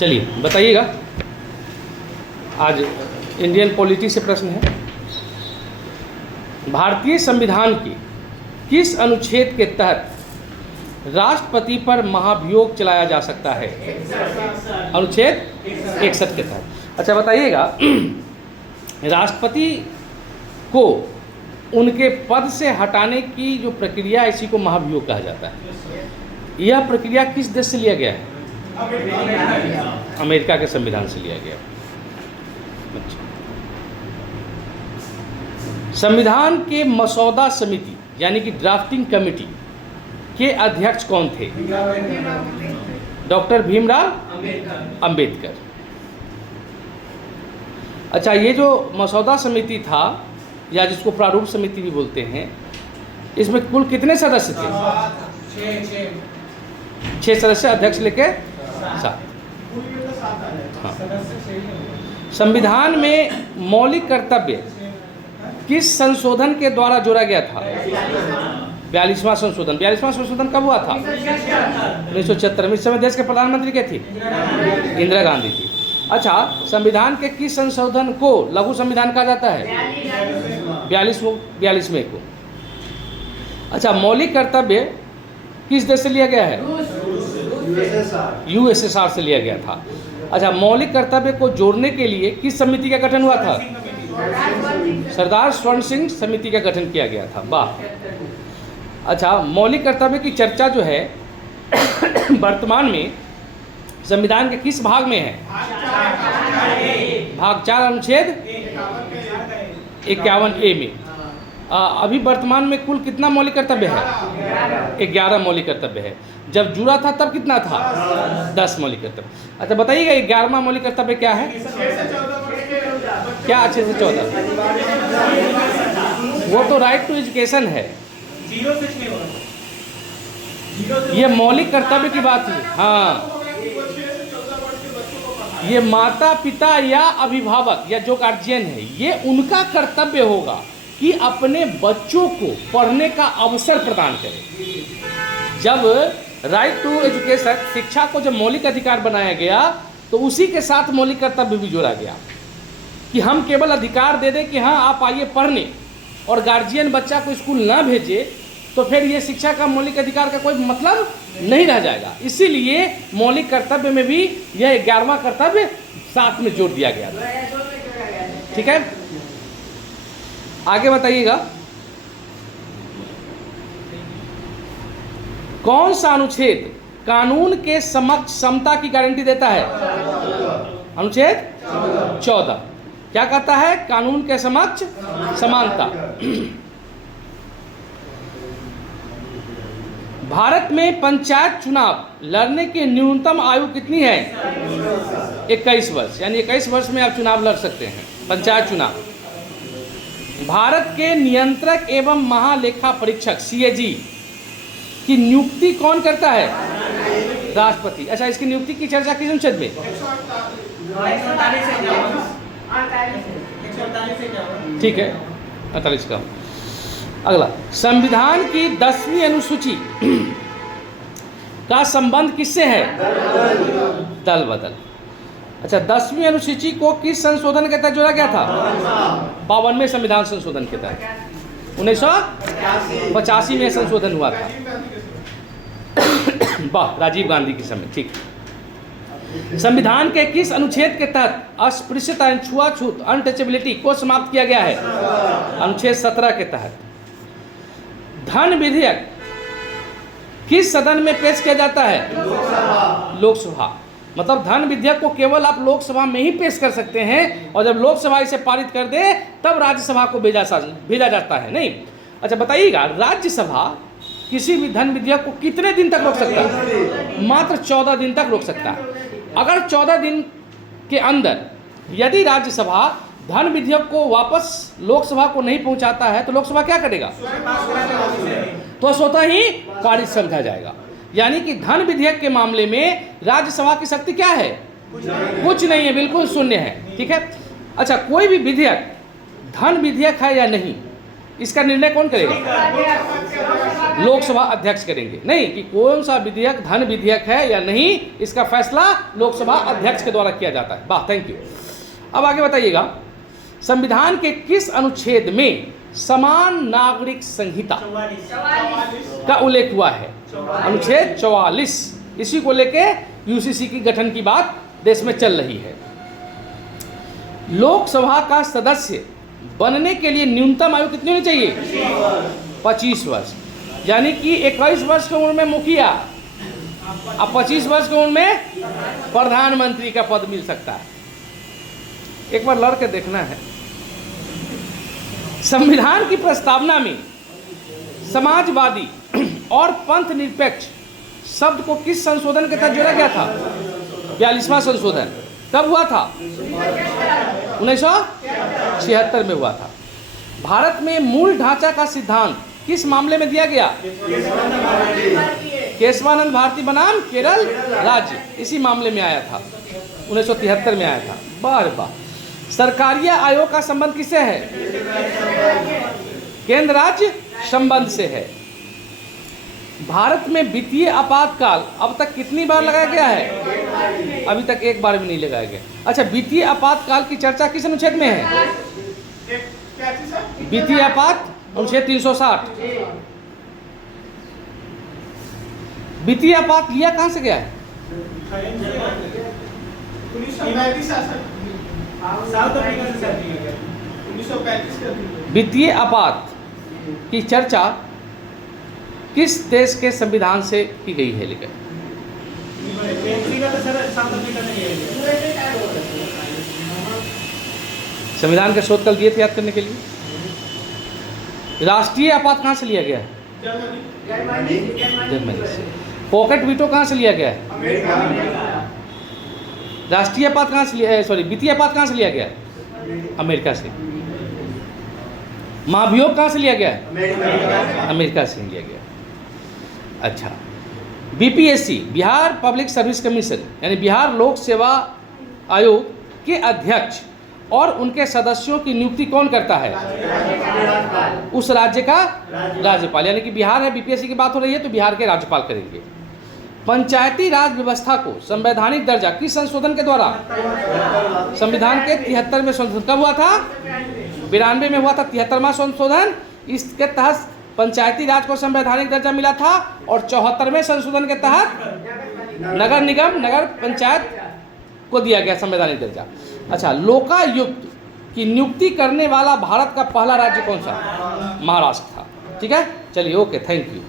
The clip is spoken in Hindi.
चलिए बताइएगा, आज इंडियन पॉलिटी से प्रश्न है। भारतीय संविधान के किस अनुच्छेद के तहत राष्ट्रपति पर महाभियोग चलाया जा सकता है? अनुच्छेद 61 के तहत। अच्छा बताइएगा, राष्ट्रपति को उनके पद से हटाने की जो प्रक्रिया है, इसी को महाभियोग कहा जाता है। यह प्रक्रिया किस देश से लिया गया है? अमेरिका के संविधान से लिया गया। अच्छा, संविधान के मसौदा समिति यानी कि ड्राफ्टिंग कमेटी के अध्यक्ष कौन थे? डॉक्टर भीमराव अंबेडकर। अच्छा, ये जो मसौदा समिति था या जिसको प्रारूप समिति भी बोलते हैं, इसमें कुल कितने सदस्य थे? 6 सदस्य, अध्यक्ष लेके 7। हाँ। संविधान में मौलिक कर्तव्य किस संशोधन के द्वारा जोड़ा गया था? 42वां संशोधन। 42वां संशोधन कब हुआ था? 1976 में। इस समय देश के प्रधानमंत्री क्या थी? इंदिरा गांधी थी। अच्छा, संविधान के किस संशोधन को लघु संविधान कहा जाता है? 42वें को। अच्छा, मौलिक कर्तव्य किस देश से लिया गया है? यूएसएसआर से लिया गया था। अच्छा, मौलिक कर्तव्य को जोड़ने के लिए किस समिति का गठन हुआ था? सरदार स्वर्ण सिंह समिति का गठन किया गया था। वाह। अच्छा, मौलिक कर्तव्य की चर्चा जो है वर्तमान में संविधान के किस भाग में है? भाग 4 अनुच्छेद 51A में। अभी वर्तमान में कुल कितना मौलिक कर्तव्य है? 11 मौलिक कर्तव्य है। जब जुड़ा था तब कितना था? 10 मौलिक कर्तव्य। अच्छा बताइएगा, 11वां मौलिक कर्तव्य क्या है? क्या 6 से 14? वो तो राइट टू एजुकेशन है। ये मौलिक कर्तव्य की बात है। हाँ, ये माता पिता या अभिभावक या जो गार्जियन है, ये उनका कर्तव्य होगा कि अपने बच्चों को पढ़ने का अवसर प्रदान करें। जब राइट टू एजुकेशन, शिक्षा को जब मौलिक अधिकार बनाया गया तो उसी के साथ मौलिक कर्तव्य भी जोड़ा गया कि हम केवल अधिकार दे दें कि हाँ आप आइए पढ़ने और गार्जियन बच्चा को स्कूल ना भेजे तो फिर ये शिक्षा का मौलिक अधिकार का कोई मतलब नहीं रह जाएगा। इसीलिए मौलिक कर्तव्य में भी यह 11वां कर्तव्य साथ में जोड़ दिया गया था। ठीक है, आगे बताइएगा, कौन सा अनुच्छेद कानून के समक्ष समता की गारंटी देता है? अनुच्छेद 14 क्या कहता है? कानून के समक्ष समानता। भारत में पंचायत चुनाव लड़ने की न्यूनतम आयु कितनी है? 21 वर्ष, यानी 21 वर्ष में आप चुनाव लड़ सकते हैं, पंचायत चुनाव। भारत के नियंत्रक एवं महालेखा परीक्षक CAG की नियुक्ति कौन करता है? राष्ट्रपति। अच्छा, इसकी नियुक्ति की चर्चा किस अनुच्छेद में? ठीक है, 48 का। अगला, संविधान की 10वीं अनुसूची का संबंध किससे है? दल बदल। अच्छा, 10वीं अनुसूची को किस संशोधन के तहत जोड़ा गया था? 52वें संविधान संशोधन के तहत 1985 में संशोधन हुआ था। वाह, राजीव गांधी के समय। ठीक। संविधान के किस अनुच्छेद के तहत अस्पृश्यता, छुआछूत, अनटचेबिलिटी को समाप्त किया गया है? अनुच्छेद 17 के तहत। धन विधेयक किस सदन में पेश किया जाता है? लोकसभा। मतलब धन विधेयक को केवल आप लोकसभा में ही पेश कर सकते हैं और जब लोकसभा इसे पारित कर दे तब राज्यसभा को भेजा जाता है। नहीं। अच्छा बताइएगा, राज्यसभा किसी भी धन विधेयक को कितने दिन तक रोक सकता है? मात्र 14 दिन तक रोक सकता है। अगर 14 दिन के अंदर यदि राज्यसभा धन विधेयक को वापस लोकसभा को नहीं पहुंचाता है तो लोकसभा क्या करेगा? तो स्वतः ही पारित समझा जाएगा। यानी कि धन विधेयक के मामले में राज्यसभा की शक्ति क्या है? कुछ नहीं है, बिल्कुल शून्य है। ठीक है। अच्छा, कोई भी विधेयक धन विधेयक है या नहीं, इसका निर्णय कौन करेगा? लोकसभा अध्यक्ष करेंगे। नहीं कि कौन सा विधेयक धन विधेयक है या नहीं, इसका फैसला लोकसभा अध्यक्ष के द्वारा किया जाता है। वाह, थैंक यू। अब आगे बताइएगा, संविधान के किस अनुच्छेद में समान नागरिक संहिता का उल्लेख हुआ है? अनुच्छेद 44। इसी को लेके यूसीसी की गठन की बात देश में चल रही है। लोकसभा का सदस्य बनने के लिए न्यूनतम आयु कितनी होनी चाहिए? 25 वर्ष। यानी कि 21 वर्ष की उम्र में मुखिया, अब 25 वर्ष की उम्र में प्रधानमंत्री का पद मिल सकता है। एक बार लड़ के देखना है। संविधान की प्रस्तावना में समाजवादी और पंथ निरपेक्ष शब्द को किस संशोधन के तहत जोड़ा गया था? 42वां संशोधन। कब हुआ था? 1976 में हुआ था। भारत में मूल ढांचा का सिद्धांत किस मामले में दिया गया? केशवानंद भारती बनाम केरल राज्य, इसी मामले में आया था, 1973 में आया था। बार बार सरकारिया आयोग का संबंध किससे है? केंद्र राज्य संबंध से है। भारत में वित्तीय आपातकाल अब तक कितनी बार लगाया गया है? अभी तक एक बार भी नहीं लगाया गया। अच्छा, वित्तीय आपातकाल की चर्चा किस अनुच्छेद में है? वित्तीय आपात अनुच्छेद 360। वित्तीय आपात लिया कहां से गया है? वित्तीय आपात की चर्चा किस देश के संविधान से की गई है? लेकिन संविधान के शोध कल दिए थे याद करने के लिए। राष्ट्रीय आपात कहाँ से लिया गया है? जर्मनी से। पॉकेट वीटो कहाँ से लिया गया है? राष्ट्रीय आपात कहाँ से लिया, सॉरी वित्तीय आपात कहाँ से लिया गया है? अमेरिका से। महाभियोग कहाँ से लिया गया है? अमेरिका से लिया गया। अच्छा, BPSC Bihar public service commission यानी बिहार लोक सेवा आयोग के अध्यक्ष और उनके सदस्यों की नियुक्ति कौन करता है? उस राज्य का राज्यपाल। यानी कि बिहार है, बीपीएससी की बात हो रही है तो बिहार के राज्यपाल करेंगे। पंचायती राज व्यवस्था को संवैधानिक दर्जा किस संशोधन के द्वारा? संविधान के 73वें संशोधन। कब हुआ था? 92 में हुआ था 73वां संशोधन। इसके तहत पंचायती राज को संवैधानिक दर्जा मिला था और 74वें संशोधन के तहत नगर निगम, नगर पंचायत को दिया गया संवैधानिक दर्जा। अच्छा, लोकायुक्त की नियुक्ति करने वाला भारत का पहला राज्य कौन सा? महाराष्ट्र था। ठीक है, चलिए, ओके, थैंक यू।